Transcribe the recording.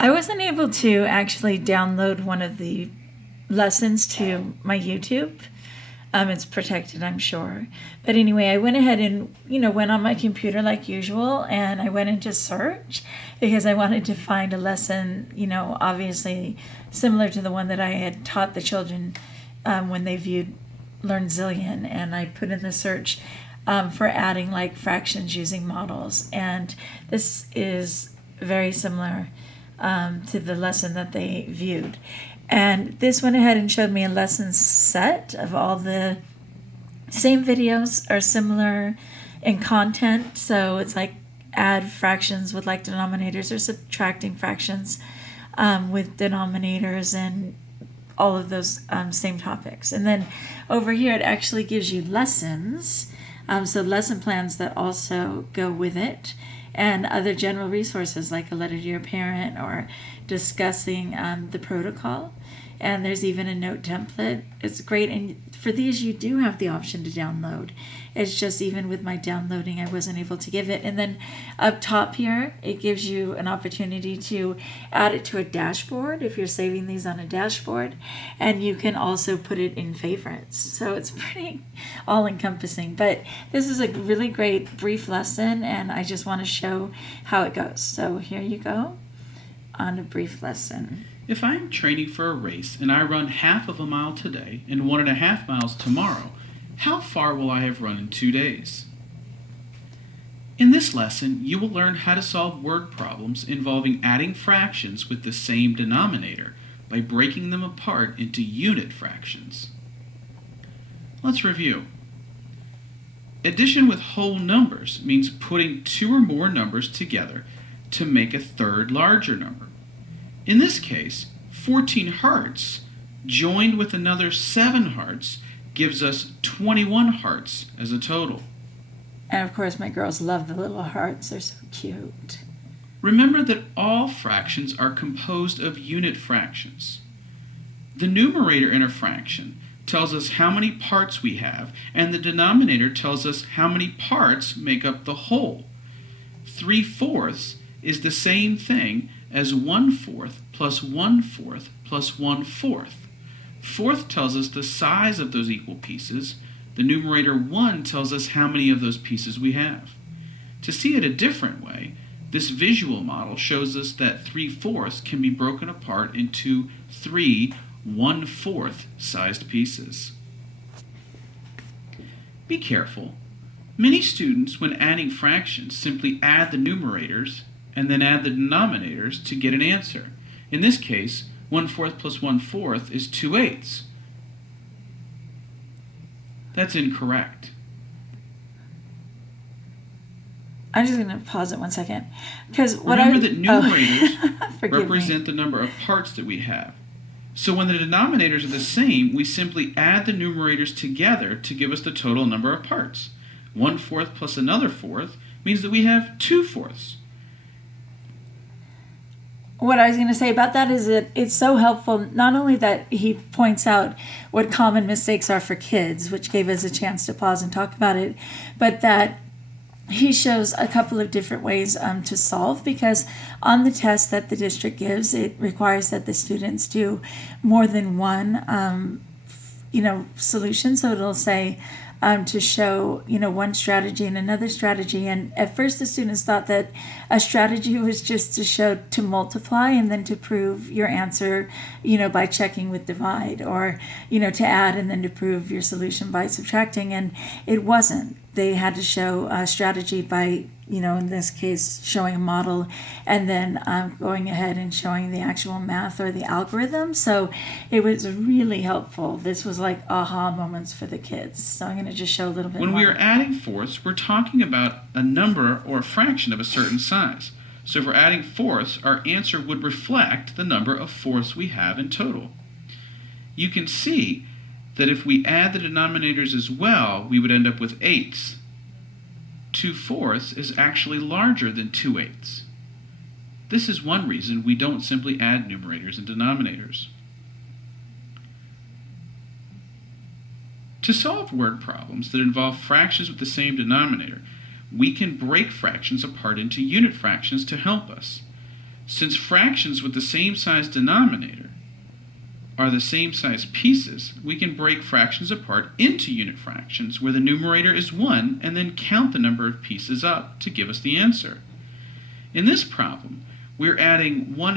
I wasn't able to actually download one of the lessons to my YouTube. It's protected, I'm sure. But anyway, I went ahead and, went on my computer like usual, and I went into search because I wanted to find a lesson, obviously similar to the one that I had taught the children when they learned Zillion. And I put in the search for adding like fractions using models. And this is very similar to the lesson that they viewed. And this went ahead and showed me a lesson set of all the same videos are similar in content. So it's like add fractions with like denominators or subtracting fractions with denominators and all of those same topics. And then over here, it actually gives you lessons. So lesson plans that also go with it, and other general resources like a letter to your parent or discussing the protocol. And there's even a note template. It's great. And for these, you do have the option to download. It's just even with my downloading, I wasn't able to give it. And then up top here, it gives you an opportunity to add it to a dashboard if you're saving these on a dashboard. And you can also put it in favorites. So it's pretty all-encompassing. But this is a really great brief lesson, and I just want to show how it goes. So here you go on a brief lesson. If I am training for a race and I run half of a mile today and 1.5 miles tomorrow, how far will I have run in 2 days? In this lesson, you will learn how to solve word problems involving adding fractions with the same denominator by breaking them apart into unit fractions. Let's review. Addition with whole numbers means putting two or more numbers together to make a third larger number. In this case, 14 hearts joined with another 7 hearts gives us 21 hearts as a total. And of course, my girls love the little hearts. They're so cute. Remember that all fractions are composed of unit fractions. The numerator in a fraction tells us how many parts we have, and the denominator tells us how many parts make up the whole. 3/4 is the same thing as 1/4 plus 1/4 plus 1/4. Fourth tells us the size of those equal pieces. The numerator 1 tells us how many of those pieces we have. To see it a different way, this visual model shows us that 3/4 can be broken apart into 3 1/4 sized pieces. Be careful. Many students, when adding fractions, simply add the numerators and then add the denominators to get an answer. In this case, 1/4 plus 1/4 is 2/8. That's incorrect. I'm just going to pause it 1 second. Remember that numerators represent the number of parts that we have. So when the denominators are the same, we simply add the numerators together to give us the total number of parts. 1/4 plus another 4th means that we have 2/4. What I was going to say about that is that it's so helpful, not only that he points out what common mistakes are for kids, which gave us a chance to pause and talk about it, but that he shows a couple of different ways to solve, because on the test that the district gives, it requires that the students do more than one, solution. So it'll say to show, one strategy and another strategy. And at first the students thought that a strategy was just to multiply and then to prove your answer, by checking with divide, or, to add and then to prove your solution by subtracting. And it wasn't. They had to show a strategy by, in this case, showing a model and then going ahead and showing the actual math or the algorithm. So it was really helpful. This was like aha moments for the kids. So I'm going to just show a little bit more. When we are adding fourths, we're talking about a number or a fraction of a certain size. So if we're adding fourths, our answer would reflect the number of fourths we have in total. You can see that if we add the denominators as well, we would end up with 8ths. 2/4 is actually larger than 2/8. This is one reason we don't simply add numerators and denominators. To solve word problems that involve fractions with the same denominator, we can break fractions apart into unit fractions to help us. Since fractions with the same size denominator are the same size pieces, we can break fractions apart into unit fractions where the numerator is 1 and then count the number of pieces up to give us the answer. In this problem, we're adding 1/2